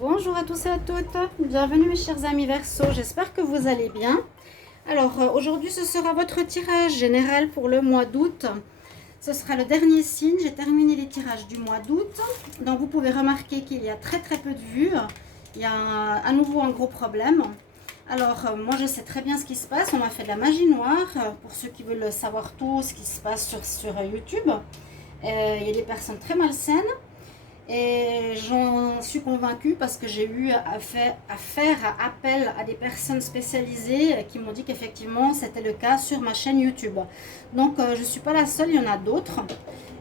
Bonjour à tous et à toutes, bienvenue mes chers amis Verseau, j'espère que vous allez bien. Alors aujourd'hui ce sera votre tirage général pour le mois d'août. Ce sera le dernier signe, j'ai terminé les tirages du mois d'août. Donc vous pouvez remarquer qu'il y a très peu de vues, il y a à nouveau un gros problème. Alors moi je sais très bien ce qui se passe, on m'a fait de la magie noire, pour ceux qui veulent savoir tout ce qui se passe sur YouTube. Il y a des personnes très malsaines. Et j'en suis convaincue parce que j'ai eu à faire appel à des personnes spécialisées qui m'ont dit qu'effectivement c'était le cas sur ma chaîne YouTube. Donc je ne suis pas la seule, il y en a d'autres.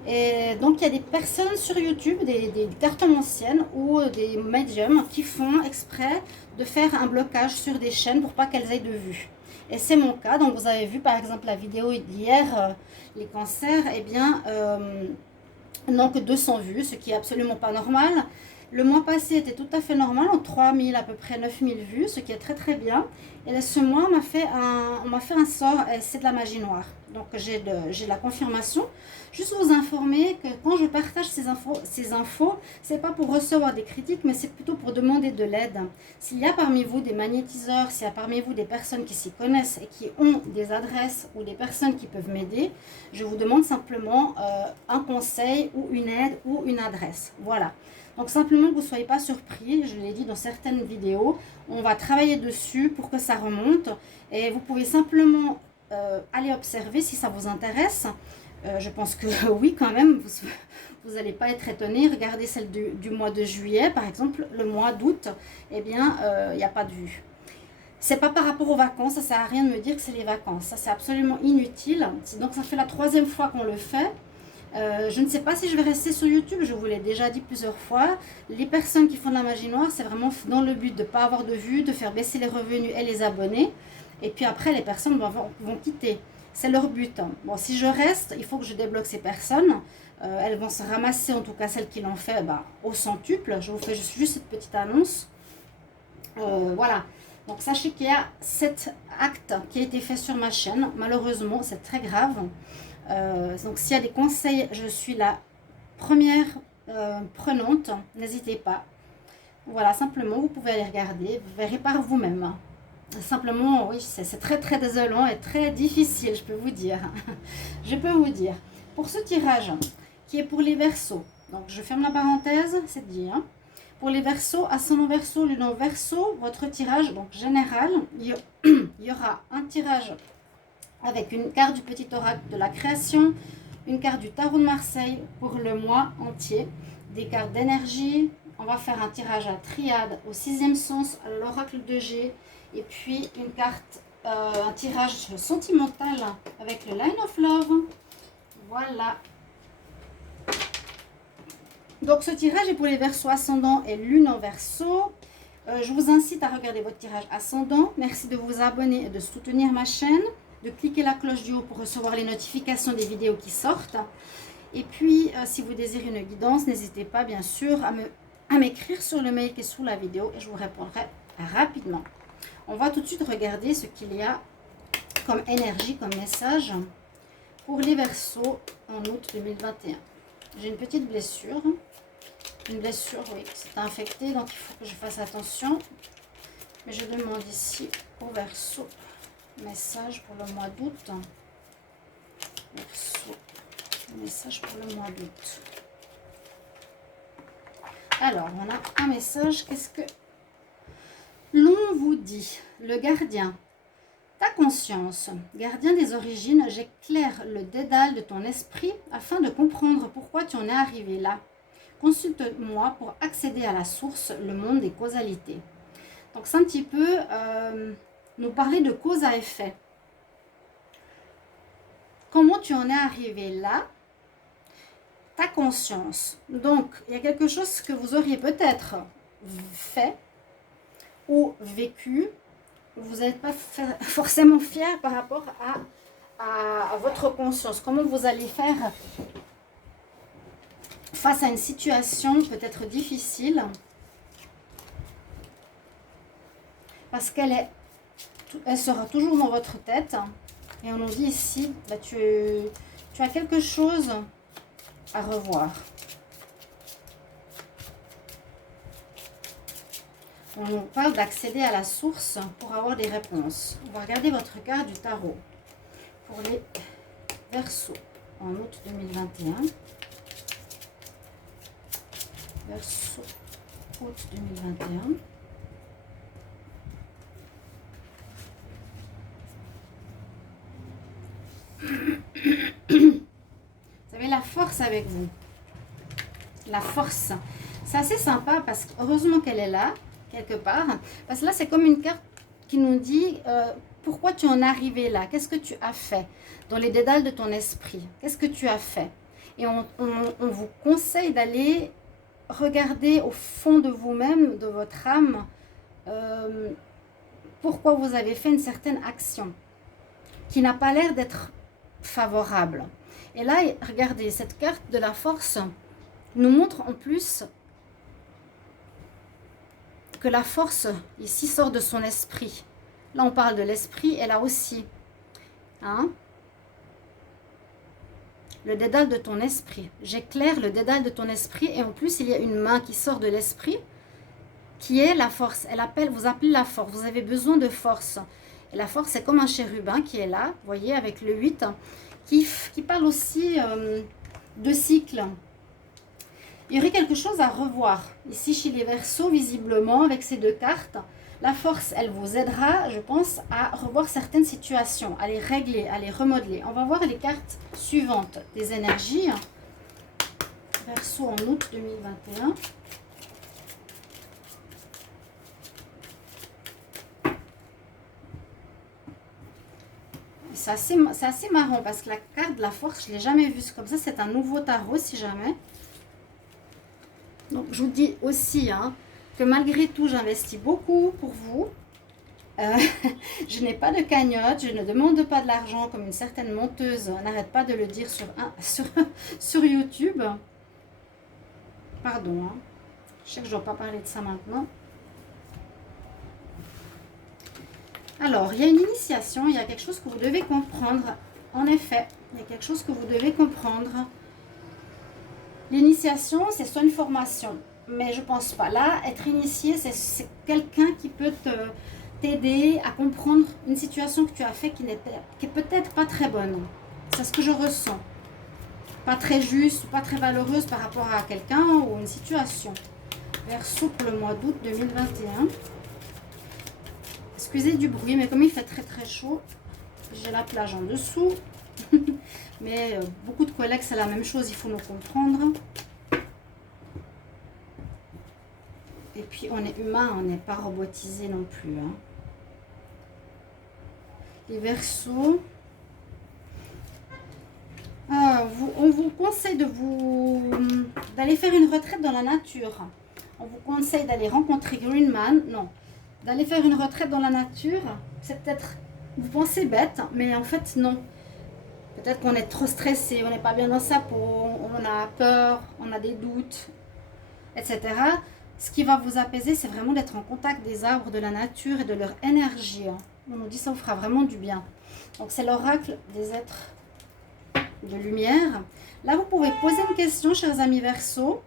Et donc il y a des personnes sur YouTube, des cartomanciennes ou des médiums qui font exprès de faire un blocage sur des chaînes pour pas qu'elles aient de vues. Et c'est mon cas. Donc vous avez vu par exemple la vidéo d'hier, les cancers, et bien... donc 200 vues, ce qui est absolument pas normal. Le mois passé était tout à fait normal, en 3000 à peu près 9000 vues, ce qui est très bien. Et là, ce mois, on m'a fait un sort, et c'est de la magie noire. Donc j'ai de la confirmation. Juste vous informer que quand je partage ces infos, c'est pas pour recevoir des critiques, mais c'est plutôt pour demander de l'aide. S'il y a parmi vous des magnétiseurs, s'il y a parmi vous des personnes qui s'y connaissent et qui ont des adresses ou des personnes qui peuvent m'aider, je vous demande simplement un conseil ou une aide ou une adresse. Voilà. Donc simplement que vous ne soyez pas surpris, je l'ai dit dans certaines vidéos, on va travailler dessus pour que ça remonte. Et vous pouvez simplement aller observer si ça vous intéresse. Je pense que oui quand même, vous n'allez pas être étonné. Regardez celle du mois de juillet par exemple, le mois d'août, eh bien il n'y a pas de vue. C'est pas par rapport aux vacances, ça sert à rien de me dire que c'est les vacances, ça c'est absolument inutile. Donc ça fait la 3e fois qu'on le fait. Je ne sais pas si je vais rester sur YouTube, je vous l'ai déjà dit plusieurs fois. Les personnes qui font de la magie noire, c'est vraiment dans le but de ne pas avoir de vues, de faire baisser les revenus et les abonnés. Et puis après, les personnes vont quitter. C'est leur but. Bon, si je reste, il faut que je débloque ces personnes. Elles vont se ramasser, en tout cas celles qui l'ont fait, au centuple. Je vous fais juste cette petite annonce. Voilà. Donc sachez qu'il y a 7 actes qui a été fait sur ma chaîne. Malheureusement, c'est très grave. Donc s'il y a des conseils, je suis la première prenante, n'hésitez pas. Voilà, simplement vous pouvez aller regarder, vous verrez par vous-même. Simplement, oui, c'est très désolant et très difficile, je peux vous dire. Je peux vous dire. Pour ce tirage, qui est pour les Verseaux, donc je ferme la parenthèse, c'est dit. Pour les Verseaux, ascendant Verseau, lunaire Verseau, votre tirage, donc général, il y aura un tirage avec une carte du petit oracle de la création, une carte du tarot de Marseille pour le mois entier, des cartes d'énergie. On va faire un tirage à triade au 6e sens, à l'oracle de G, et puis une carte, un tirage sentimental avec le Line of Love. Voilà. Donc ce tirage est pour les Verseaux ascendants et lune en Verseau. Je vous incite à regarder votre tirage ascendant. Merci de vous abonner et de soutenir ma chaîne, de cliquer la cloche du haut pour recevoir les notifications des vidéos qui sortent. Et puis, si vous désirez une guidance, n'hésitez pas bien sûr à m'écrire sur le mail qui est sous la vidéo et je vous répondrai rapidement. On va tout de suite regarder ce qu'il y a comme énergie, comme message pour les Verseaux en août 2021. J'ai une petite blessure. Une blessure, oui, c'est infecté, donc il faut que je fasse attention. Mais je demande ici au Verseau, message pour le mois d'août. Verseau, message pour le mois d'août. Alors, on a un message. Qu'est-ce que l'on vous dit? Le gardien. Ta conscience, gardien des origines, j'éclaire le dédale de ton esprit afin de comprendre pourquoi tu en es arrivé là. Consulte-moi pour accéder à la source, le monde des causalités. Donc c'est un petit peu nous parler de cause à effet. Comment tu en es arrivé là? Ta conscience. Donc il y a quelque chose que vous auriez peut-être fait ou vécu. Vous n'êtes pas forcément fier par rapport à votre conscience. Comment vous allez faire face à une situation peut-être difficile, parce qu'elle sera toujours dans votre tête. Et on nous dit ici, tu as quelque chose à revoir. On parle d'accéder à la source pour avoir des réponses. On va regarder votre carte du tarot pour les Verseaux en août 2021. Verseau, août 2021. Vous avez la force avec vous. La force. C'est assez sympa parce que heureusement qu'elle est là, quelque part. Parce que là, c'est comme une carte qui nous dit pourquoi tu en es arrivé là. Qu'est-ce que tu as fait dans les dédales de ton esprit. Qu'est-ce que tu as fait? Et on vous conseille d'aller regarder au fond de vous-même, de votre âme, pourquoi vous avez fait une certaine action qui n'a pas l'air d'être favorable. Et là, regardez, cette carte de la force nous montre en plus que la force ici sort de son esprit. Là, on parle de l'esprit et là aussi. Hein? Le dédale de ton esprit. J'éclaire le dédale de ton esprit et en plus, il y a une main qui sort de l'esprit qui est la force. Elle appelle, vous appelez la force. Vous avez besoin de force. Et la force, c'est comme un chérubin qui est là, vous voyez, avec le 8, qui parle aussi de cycle. Il y aurait quelque chose à revoir ici chez les Verseaux, visiblement, avec ces deux cartes. La force, elle vous aidera, je pense, à revoir certaines situations, à les régler, à les remodeler. On va voir les cartes suivantes des énergies. Verseau en août 2021. C'est assez marrant parce que la carte de la force, je ne l'ai jamais vue comme ça. C'est un nouveau tarot si jamais. Donc je vous dis aussi que malgré tout, j'investis beaucoup pour vous. Je n'ai pas de cagnotte, je ne demande pas de l'argent comme une certaine menteuse n'arrête pas de le dire sur YouTube. Pardon, je sais que je ne dois pas parler de ça maintenant. Alors, il y a une initiation, il y a quelque chose que vous devez comprendre. En effet, il y a quelque chose que vous devez comprendre. L'initiation, c'est soit une formation, mais je ne pense pas. Là, être initié, c'est quelqu'un qui peut t'aider à comprendre une situation que tu as fait qui est peut-être pas très bonne. C'est ce que je ressens. Pas très juste, pas très valeureuse par rapport à quelqu'un ou une situation. Verseau pour le mois d'août 2021. Excusez du bruit, mais comme il fait très très chaud, j'ai la plage en dessous. Mais beaucoup de collègues, c'est la même chose, il faut nous comprendre. Et puis, on est humain, on n'est pas robotisé non plus. Les Verseaux. On vous conseille d'aller faire une retraite dans la nature. On vous conseille d'aller rencontrer Greenman. Non, d'aller faire une retraite dans la nature. C'est peut-être, vous pensez bête, mais en fait, non. Peut-être qu'on est trop stressé, on n'est pas bien dans sa peau, on a peur, on a des doutes, etc. Ce qui va vous apaiser, c'est vraiment d'être en contact des arbres, de la nature et de leur énergie. On nous dit que ça vous fera vraiment du bien. Donc, c'est l'oracle des êtres de lumière. Là, vous pouvez poser une question, chers amis Verseaux,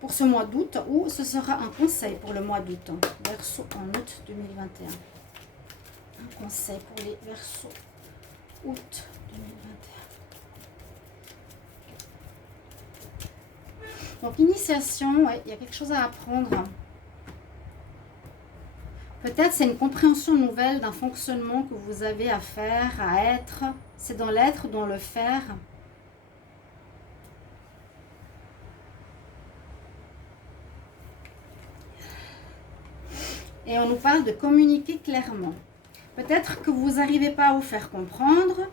pour ce mois d'août, ou ce sera un conseil pour le mois d'août. Verseau en août 2021. Un conseil pour les Verseaux août 2021. Donc, initiation, ouais, il y a quelque chose à apprendre. Peut-être c'est une compréhension nouvelle d'un fonctionnement que vous avez à faire, à être. C'est dans l'être, dans le faire. Et on nous parle de communiquer clairement. Peut-être que vous n'arrivez pas à vous faire comprendre.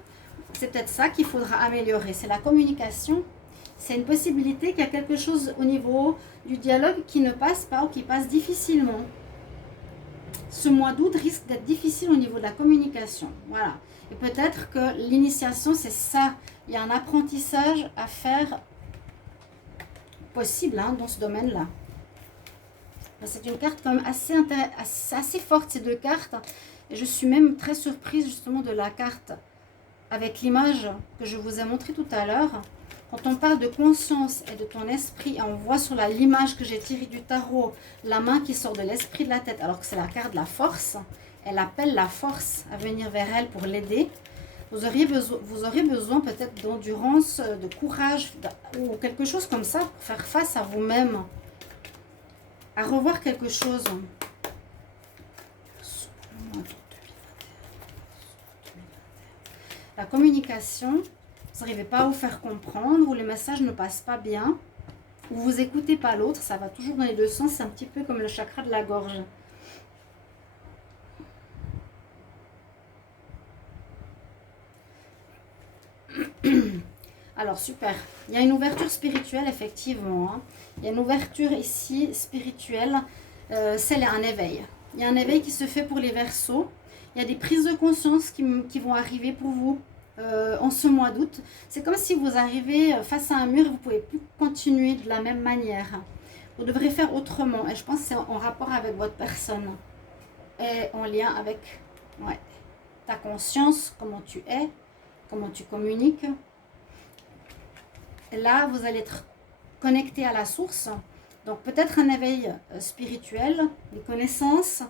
C'est peut-être ça qu'il faudra améliorer. C'est la communication. C'est une possibilité qu'il y a quelque chose au niveau du dialogue qui ne passe pas ou qui passe difficilement. Ce mois d'août risque d'être difficile au niveau de la communication. Voilà. Et peut-être que l'initiation, c'est ça. Il y a un apprentissage à faire possible dans ce domaine-là. C'est une carte quand même assez forte, ces deux cartes. Et je suis même très surprise justement de la carte avec l'image que je vous ai montrée tout à l'heure. Quand on parle de conscience et de ton esprit, et on voit sur l'image que j'ai tirée du tarot, la main qui sort de l'esprit de la tête, alors que c'est la carte de la force, elle appelle la force à venir vers elle pour l'aider. Vous aurez besoin peut-être d'endurance, de courage ou quelque chose comme ça pour faire face à vous-même, à revoir quelque chose. La communication, vous n'arrivez pas à vous faire comprendre, ou les messages ne passent pas bien, ou vous n'écoutez pas l'autre, ça va toujours dans les deux sens, c'est un petit peu comme le chakra de la gorge. Alors, super. Il y a une ouverture spirituelle, effectivement. Hein. Il y a une ouverture ici spirituelle. C'est un éveil. Il y a un éveil qui se fait pour les Verseaux. Il y a des prises de conscience qui vont arriver pour vous en ce mois d'août. C'est comme si vous arrivez face à un mur et vous ne pouvez plus continuer de la même manière. Vous devrez faire autrement. Et je pense que c'est en rapport avec votre personne. Et en lien avec ta conscience, comment tu es, comment tu communiques. Là, vous allez être connecté à la source. Donc, peut-être un éveil spirituel, des connaissances,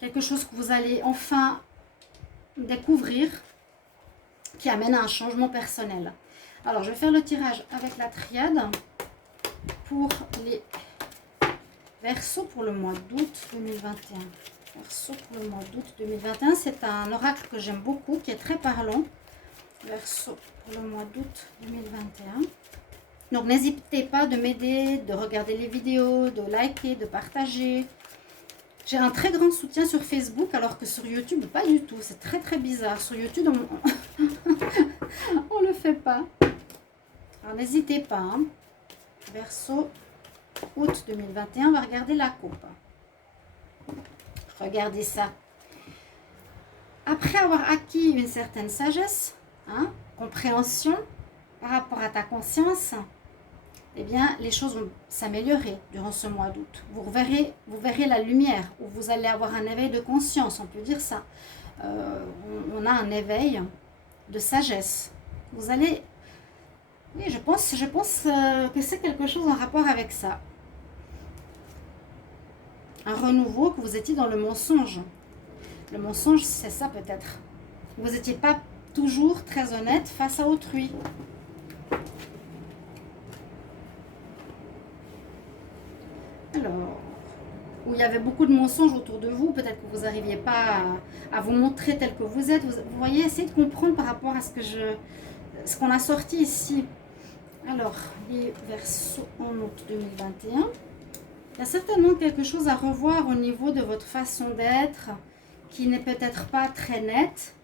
quelque chose que vous allez enfin découvrir qui amène à un changement personnel. Alors, je vais faire le tirage avec la triade pour les Verseaux pour le mois d'août 2021. Verseaux pour le mois d'août 2021, c'est un oracle que j'aime beaucoup, qui est très parlant. Verseau pour le mois d'août 2021. Donc n'hésitez pas de m'aider, de regarder les vidéos, de liker, de partager. J'ai un très grand soutien sur Facebook, alors que sur YouTube, pas du tout. C'est très très bizarre. Sur YouTube, on ne le fait pas. Alors n'hésitez pas. Hein. Verseau août 2021, on va regarder la coupe. Regardez ça. Après avoir acquis une certaine sagesse, compréhension par rapport à ta conscience, eh bien, les choses vont s'améliorer durant ce mois d'août. Vous verrez la lumière, ou vous allez avoir un éveil de conscience, on peut dire ça. On a un éveil de sagesse. Vous allez... Oui, je pense que c'est quelque chose en rapport avec ça. Un renouveau, que vous étiez dans le mensonge. Le mensonge, c'est ça peut-être. Vous n'étiez pas toujours très honnête face à autrui. Alors, où il y avait beaucoup de mensonges autour de vous, peut-être que vous n'arriviez pas à vous montrer tel que vous êtes. Vous voyez, essayez de comprendre par rapport à ce qu'on a sorti ici. Alors, les Verseaux en août 2021. Il y a certainement quelque chose à revoir au niveau de votre façon d'être qui n'est peut-être pas très nette.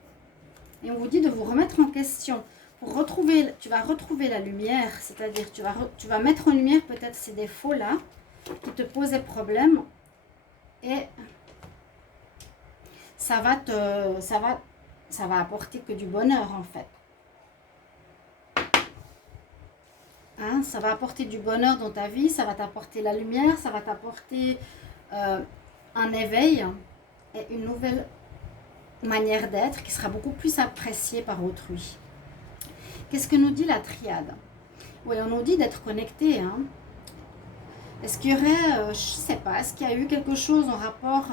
Et on vous dit de vous remettre en question. Tu vas retrouver la lumière, c'est-à-dire tu vas mettre en lumière peut-être ces défauts-là qui te posaient problème. Et ça va apporter que du bonheur en fait. Ça va apporter du bonheur dans ta vie, ça va t'apporter la lumière, ça va t'apporter un éveil et une nouvelle manière d'être qui sera beaucoup plus appréciée par autrui. Qu'est-ce que nous dit la triade? Oui, on nous dit d'être connecté. Est-ce qu'il y aurait, je ne sais pas, est-ce qu'il y a eu quelque chose en rapport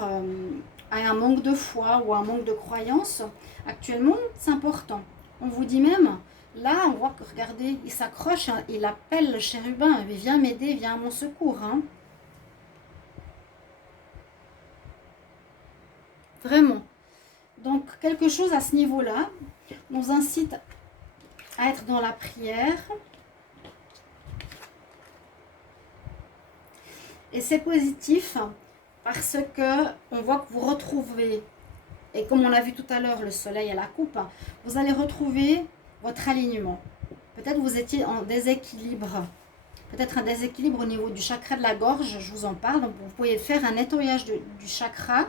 à un manque de foi ou un manque de croyance? Actuellement, c'est important. On vous dit même... Là, on voit que, regardez, il s'accroche, il appelle le chérubin, il vient m'aider, viens à mon secours. Vraiment. Donc, quelque chose à ce niveau-là nous incite à être dans la prière. Et c'est positif parce que on voit que vous retrouvez, et comme on l'a vu tout à l'heure, le soleil à la coupe, vous allez retrouver votre alignement. Peut-être vous étiez en déséquilibre. Peut-être un déséquilibre au niveau du chakra de la gorge, je vous en parle. Donc vous pouvez faire un nettoyage du chakra.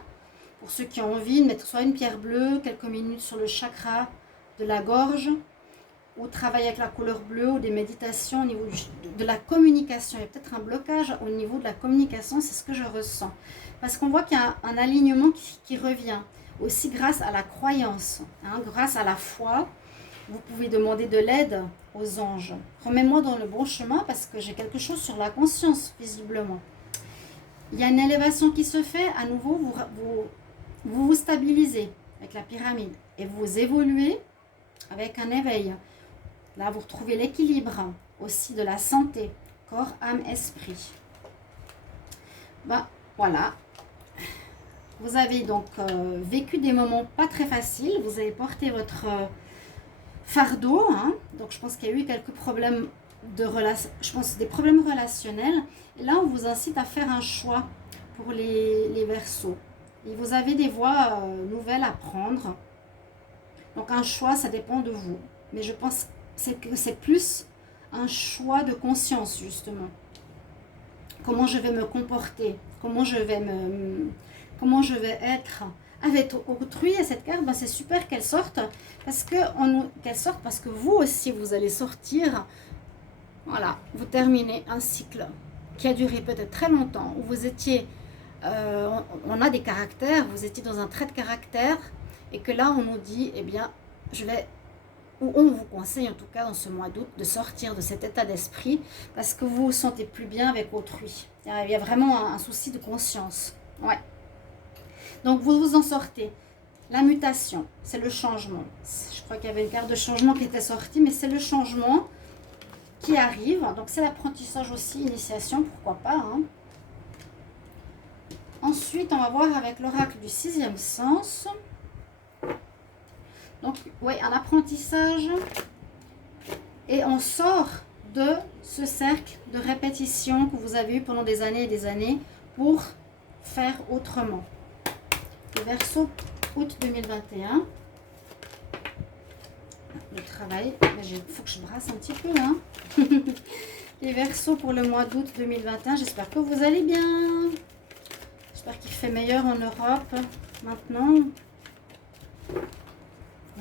Pour ceux qui ont envie de mettre soit une pierre bleue, quelques minutes sur le chakra de la gorge, ou travailler avec la couleur bleue, ou des méditations au niveau de la communication. Il y a peut-être un blocage au niveau de la communication, c'est ce que je ressens. Parce qu'on voit qu'il y a un alignement qui revient. Aussi grâce à la croyance, grâce à la foi. vous pouvez demander de l'aide aux anges. Remets-moi dans le bon chemin parce que j'ai quelque chose sur la conscience, visiblement. Il y a une élévation qui se fait. À nouveau, vous stabilisez avec la pyramide et vous évoluez avec un éveil. Là, vous retrouvez l'équilibre aussi de la santé, corps, âme, esprit. Ben, voilà. Vous avez donc vécu des moments pas très faciles. Vous avez porté votre fardeau. Hein. Donc, je pense qu'il y a eu quelques problèmes de relation. Je pense des problèmes relationnels. Et là, on vous incite à faire un choix pour les Verseaux. Et vous avez des voies nouvelles à prendre. Donc, un choix, ça dépend de vous. Mais je pense que c'est plus un choix de conscience, justement. Comment je vais me comporter, comment je vais être avec autrui. Et cette carte, ben, c'est super qu'elle sorte parce que vous aussi, vous allez sortir. Voilà, vous terminez un cycle qui a duré peut-être très longtemps, où vous étiez, on a des caractères, vous étiez dans un trait de caractère, et que là, on nous dit, eh bien, ou on vous conseille en tout cas dans ce mois d'août de sortir de cet état d'esprit parce que vous vous sentez plus bien avec autrui. Il y a vraiment un souci de conscience. Ouais. Donc vous vous en sortez. La mutation, c'est le changement. Je crois qu'il y avait une carte de changement qui était sortie, mais c'est le changement qui arrive. Donc c'est l'apprentissage aussi, initiation, pourquoi pas. Hein. Ensuite, on va voir avec l'oracle du 6e sens. Donc, oui, un apprentissage. Et on sort de ce cercle de répétition que vous avez eu pendant des années et des années pour faire autrement. Le Verseau, août 2021. Le travail, il faut que je brasse un petit peu. Hein. Les Verseaux pour le mois d'août 2021. J'espère que vous allez bien. J'espère qu'il fait meilleur en Europe maintenant.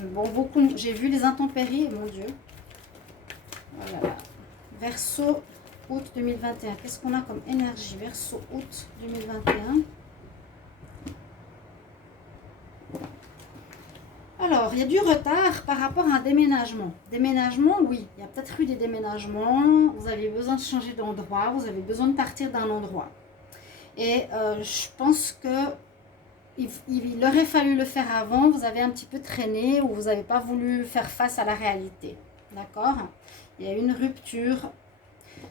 Bon, beaucoup, j'ai vu les intempéries, mon Dieu. Voilà. Verseau, août 2021. Qu'est-ce qu'on a comme énergie? Verseau, août 2021. Alors, il y a du retard par rapport à un déménagement. Déménagement, oui. Il y a peut-être eu des déménagements. Vous avez besoin de changer d'endroit. Vous avez besoin de partir d'un endroit. Et je pense que il aurait fallu le faire avant, vous avez un petit peu traîné ou vous n'avez pas voulu faire face à la réalité. D'accord? Il y a une rupture,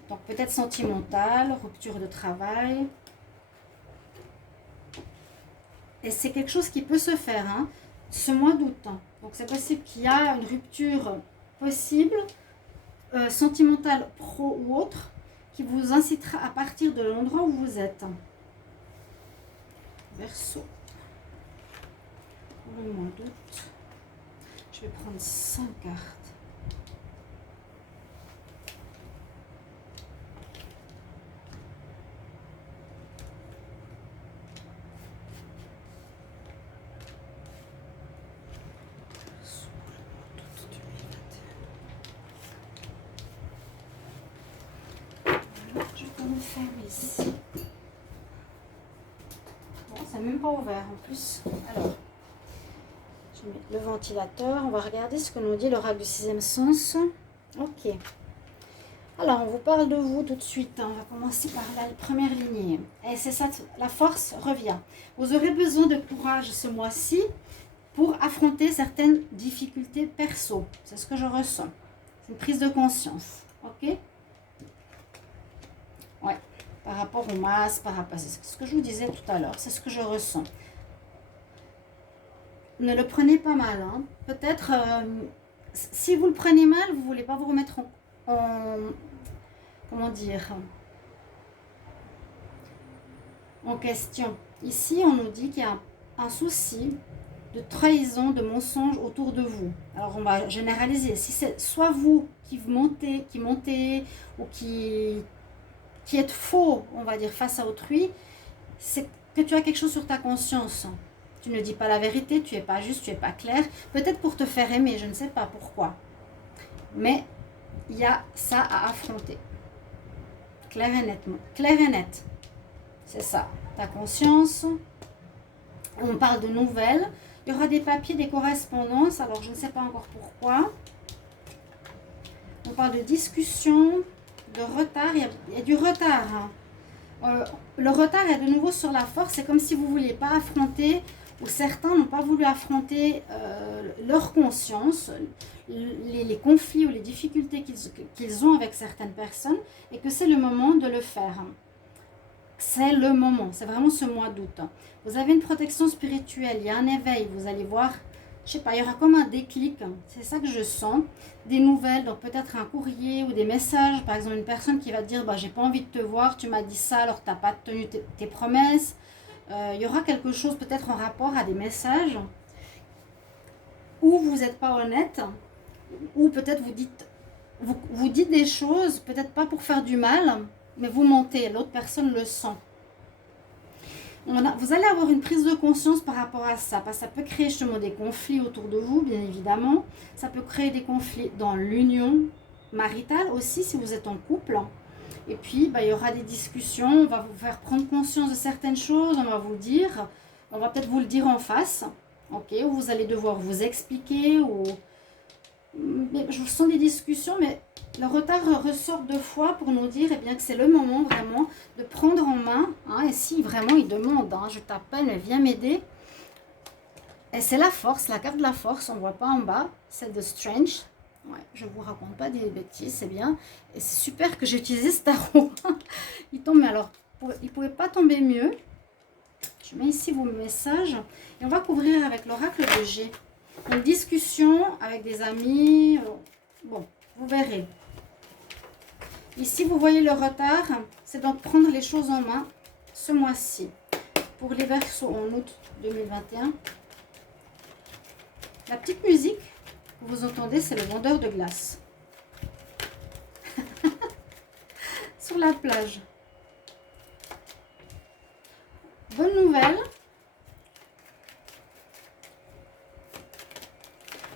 donc peut-être sentimentale, rupture de travail. Et c'est quelque chose qui peut se faire, hein, ce mois d'août. Donc c'est possible qu'il y a une rupture possible, sentimentale, pro ou autre, qui vous incitera à partir de l'endroit où vous êtes. Verseau. Le mois d'août, je vais prendre 5 cartes. Je vais me fermer ici. Bon, c'est même pas ouvert en plus. Alors. Je mets le ventilateur. On va regarder ce que nous dit l'oracle du 6e sens. Ok. Alors, on vous parle de vous tout de suite. On va commencer par la première lignée. Et c'est ça, la force revient. Vous aurez besoin de courage ce mois-ci pour affronter certaines difficultés perso. C'est ce que je ressens. C'est une prise de conscience. Ok? Ouais. Par rapport au masque, par rapport... C'est ce que je vous disais tout à l'heure. C'est ce que je ressens. Ne le prenez pas mal. Hein. Peut-être, si vous le prenez mal, vous ne voulez pas vous remettre comment dire, en question. Ici, on nous dit qu'il y a un souci de trahison, de mensonge autour de vous. Alors, on va généraliser. Si c'est soit vous qui montez ou qui êtes faux, on va dire, face à autrui, c'est que tu as quelque chose sur ta conscience. Tu ne dis pas la vérité, tu n'es pas juste, tu n'es pas clair. Peut-être pour te faire aimer, je ne sais pas pourquoi. Mais il y a ça à affronter. Clair et nettement. Clair et net. C'est ça. Ta conscience. On parle de nouvelles. Il y aura des papiers, des correspondances. Alors, je ne sais pas encore pourquoi. parle de discussion, de retard. Il y a du retard. Le retard est de nouveau sur la force. C'est comme si vous ne vouliez pas affronter, ou certains n'ont pas voulu affronter leur conscience, les conflits ou les difficultés qu'ils ont avec certaines personnes, et que c'est le moment de le faire. C'est le moment, c'est vraiment ce mois d'août. Vous avez une protection spirituelle, il y a un éveil, vous allez voir, je sais pas, il y aura comme un déclic, c'est ça que je sens. Des nouvelles, donc peut-être un courrier ou des messages, par exemple une personne qui va te dire, bah, j'ai pas envie de te voir, tu m'as dit ça alors tu n'as pas tenu tes promesses. Il y aura quelque chose peut-être en rapport à des messages où vous n'êtes pas honnête, ou peut-être vous dites des choses, peut-être pas pour faire du mal, mais vous mentez, l'autre personne le sent. Vous allez avoir une prise de conscience par rapport à ça, parce que ça peut créer justement des conflits autour de vous, bien évidemment. Ça peut créer des conflits dans l'union maritale aussi, si vous êtes en couple. Et puis, il y aura des discussions, on va vous faire prendre conscience de certaines choses, on va vous le dire, on va peut-être vous le dire en face, ok, ou vous allez devoir vous expliquer, mais je sens des discussions, mais le retard ressort 2 fois pour nous dire eh bien, que c'est le moment vraiment de prendre en main. Et si vraiment il demande, je t'appelle, mais viens m'aider. Et c'est la force, la carte de la force, on ne voit pas en bas, c'est de Strange. Ouais, je ne vous raconte pas des bêtises, c'est bien. Et c'est super que j'ai utilisé ce tarot. Il tombe, mais alors, il ne pouvait pas tomber mieux. Je mets ici vos messages. Et on va couvrir avec l'oracle de G. Une discussion avec des amis. Bon, vous verrez. Ici, vous voyez le retard. C'est donc prendre les choses en main ce mois-ci. Pour les Verseaux en août 2021. La petite musique que vous entendez, c'est le vendeur de glace. Sur la plage. Bonne nouvelle.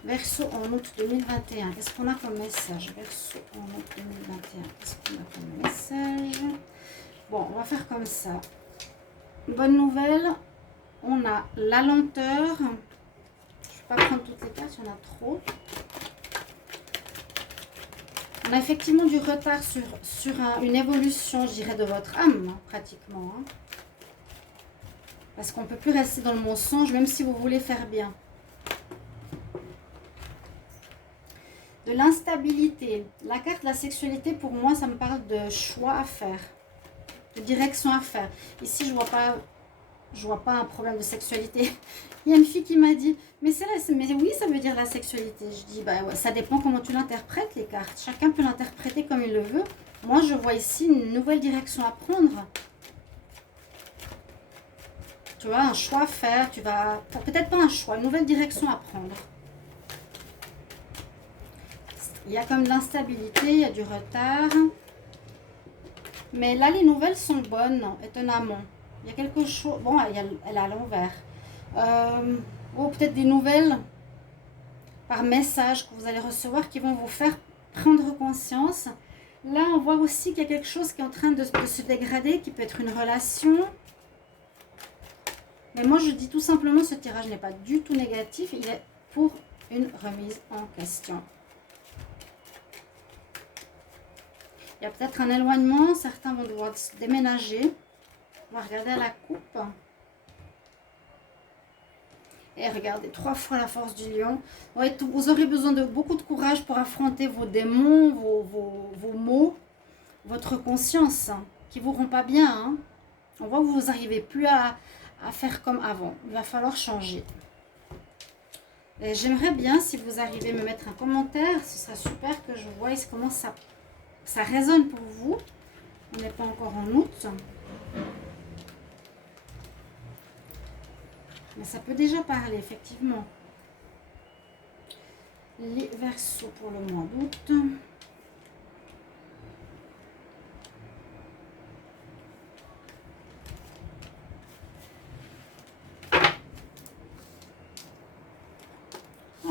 Verseau en août 2021. Qu'est-ce qu'on a comme message? Verseau en août 2021. Qu'est-ce qu'on a comme message? Bon, on va faire comme ça. Bonne nouvelle. On a la lenteur. Je ne vais pas prendre toutes les cartes, il y en a trop. On a effectivement du retard sur une évolution, je dirais, de votre âme, pratiquement. Parce qu'on ne peut plus rester dans le mensonge, même si vous voulez faire bien. De l'instabilité. La carte de la sexualité, pour moi, ça me parle de choix à faire. De direction à faire. Ici, je vois pas un problème de sexualité. Il y a une fille qui m'a dit, mais oui, ça veut dire la sexualité. Je dis, ouais, ça dépend comment tu l'interprètes, les cartes. Chacun peut l'interpréter comme il le veut. Moi, je vois ici une nouvelle direction à prendre. Tu vois, un choix à faire. Peut-être pas un choix, une nouvelle direction à prendre. Il y a comme de l'instabilité, il y a du retard. Mais là, les nouvelles sont bonnes, étonnamment. Il y a quelque chose... Bon, elle est à l'envers. Ou peut-être des nouvelles par message que vous allez recevoir qui vont vous faire prendre conscience. Là, on voit aussi qu'il y a quelque chose qui est en train de se dégrader, qui peut être une relation. Mais moi, je dis tout simplement, ce tirage n'est pas du tout négatif. Il est pour une remise en question. Il y a peut-être un éloignement. Certains vont devoir se déménager. On va regarder à la coupe. Et regardez, 3 fois la force du lion. Ouais, vous aurez besoin de beaucoup de courage pour affronter vos démons, vos maux, votre conscience, qui ne vous rend pas bien. On voit que vous n'arrivez plus à faire comme avant. Il va falloir changer. Et j'aimerais bien, si vous arrivez à me mettre un commentaire, ce sera super que je voie comment ça résonne pour vous. On n'est pas encore en août. Mais ça peut déjà parler, effectivement. Les Verseaux pour le mois d'août.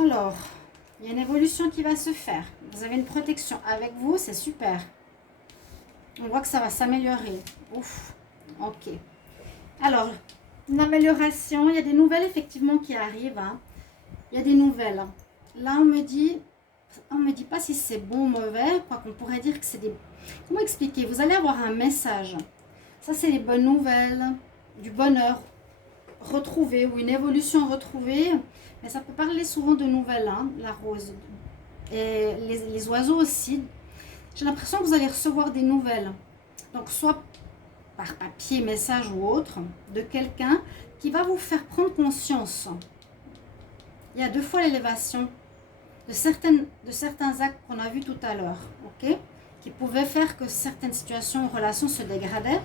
Alors, il y a une évolution qui va se faire. Vous avez une protection avec vous, c'est super. On voit que ça va s'améliorer. Ouf, ok. Alors, une amélioration, il y a des nouvelles effectivement qui arrivent. Il y a des nouvelles. Là, on me dit, On ne me dit pas si c'est bon ou mauvais, quoi qu'on pourrait dire que c'est des... Comment expliquer? Vous allez avoir un message. Ça, c'est les bonnes nouvelles, du bonheur retrouvé ou une évolution retrouvée. Mais ça peut parler souvent de nouvelles, hein, la rose. Et les oiseaux aussi. J'ai l'impression que vous allez recevoir des nouvelles. Donc, soit par papier, message ou autre, de quelqu'un qui va vous faire prendre conscience. Il y a 2 fois l'élévation de certains actes qu'on a vus tout à l'heure, ok, qui pouvaient faire que certaines situations ou relations se dégradaient.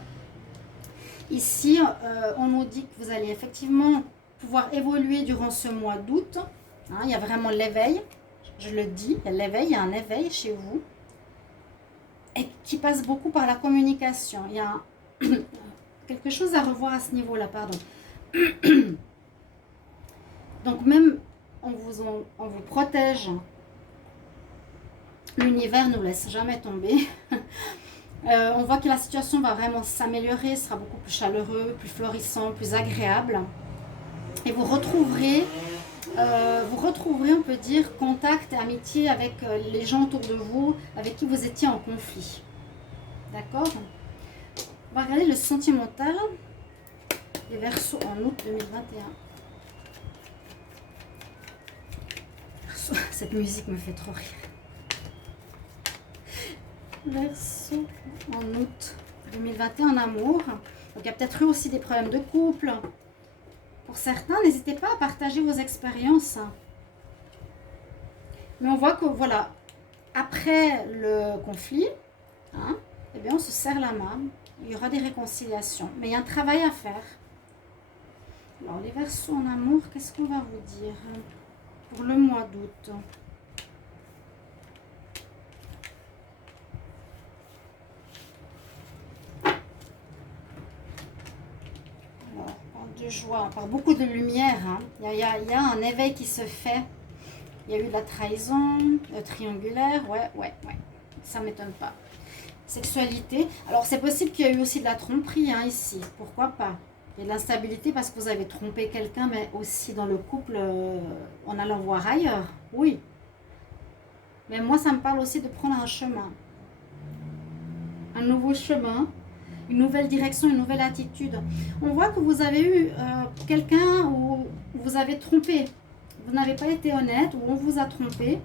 Ici, on nous dit que vous allez effectivement pouvoir évoluer durant ce mois d'août. Hein, il y a vraiment l'éveil, je le dis, il y a l'éveil, il y a un éveil chez vous, et qui passe beaucoup par la communication. Il y a quelque chose à revoir à ce niveau-là, pardon. Donc même, on vous protège. L'univers ne nous laisse jamais tomber. On voit que la situation va vraiment s'améliorer, sera beaucoup plus chaleureux, plus florissant, plus agréable. Et vous retrouverez, on peut dire, contact et amitié avec les gens autour de vous, avec qui vous étiez en conflit. D'accord? On va regarder le sentimental, les Verseaux en août 2021. Cette musique me fait trop rire. Verseau en août 2021 en amour. Donc il y a peut-être eu aussi des problèmes de couple. Pour certains, n'hésitez pas à partager vos expériences. Mais on voit que voilà, après le conflit, hein, eh bien on se serre la main. Il y aura des réconciliations. Mais il y a un travail à faire. Alors les Verseaux en amour, qu'est-ce qu'on va vous dire pour le mois d'août? De joie, par beaucoup de lumière. Hein. Il y a un éveil qui se fait. Il y a eu de la trahison, le triangulaire. Ouais. Ça ne m'étonne pas. Sexualité. Alors, c'est possible qu'il y a eu aussi de la tromperie hein, ici. Pourquoi pas? Il y a de l'instabilité parce que vous avez trompé quelqu'un, mais aussi dans le couple, en allant voir ailleurs. Oui. Mais moi, ça me parle aussi de prendre un chemin. Un nouveau chemin. Une nouvelle direction, une nouvelle attitude. On voit que vous avez eu quelqu'un où vous avez trompé. Vous n'avez pas été honnête, ou on vous a trompé.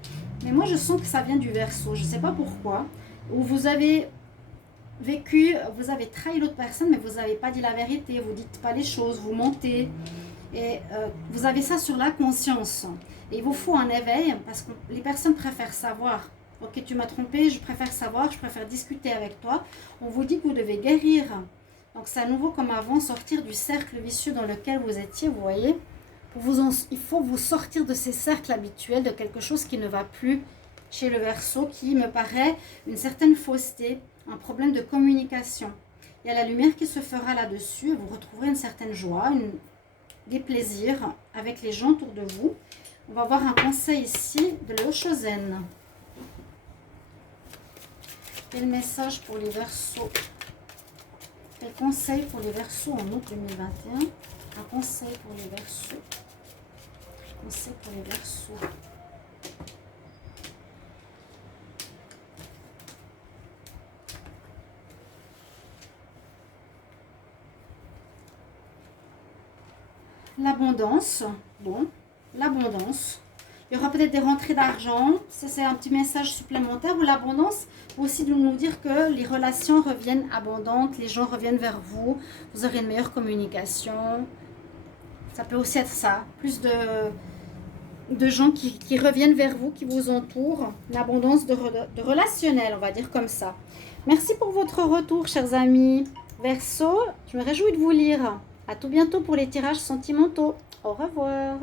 Mais moi, je sens que ça vient du Verseau. Je ne sais pas pourquoi. Où vous avez vécu, vous avez trahi l'autre personne, mais vous n'avez pas dit la vérité. Vous ne dites pas les choses, vous mentez. Et vous avez ça sur la conscience. Et il vous faut un éveil, parce que les personnes préfèrent savoir. Ok, tu m'as trompé, je préfère savoir, je préfère discuter avec toi. On vous dit que vous devez guérir. Donc c'est à nouveau comme avant, sortir du cercle vicieux dans lequel vous étiez, vous voyez. Il faut vous sortir de ces cercles habituels, de quelque chose qui ne va plus chez le Verseau, qui me paraît une certaine fausseté, un problème de communication. Il y a la lumière qui se fera là-dessus, et vous retrouverez une certaine joie, des plaisirs avec les gens autour de vous. On va voir un conseil ici de l'Eushozen. Quel message pour les Verseaux? Quel conseil pour les Verseaux en août 2021? Un conseil pour les Verseaux. Un conseil pour les Verseaux. L'abondance. Bon, l'abondance. Il y aura peut-être des rentrées d'argent. Ça, c'est un petit message supplémentaire. Ou l'abondance, aussi de nous dire que les relations reviennent abondantes, les gens reviennent vers vous, vous aurez une meilleure communication. Ça peut aussi être ça. Plus de gens qui reviennent vers vous, qui vous entourent. L'abondance de relationnel, on va dire comme ça. Merci pour votre retour, chers amis. Verseau, je me réjouis de vous lire. À tout bientôt pour les tirages sentimentaux. Au revoir.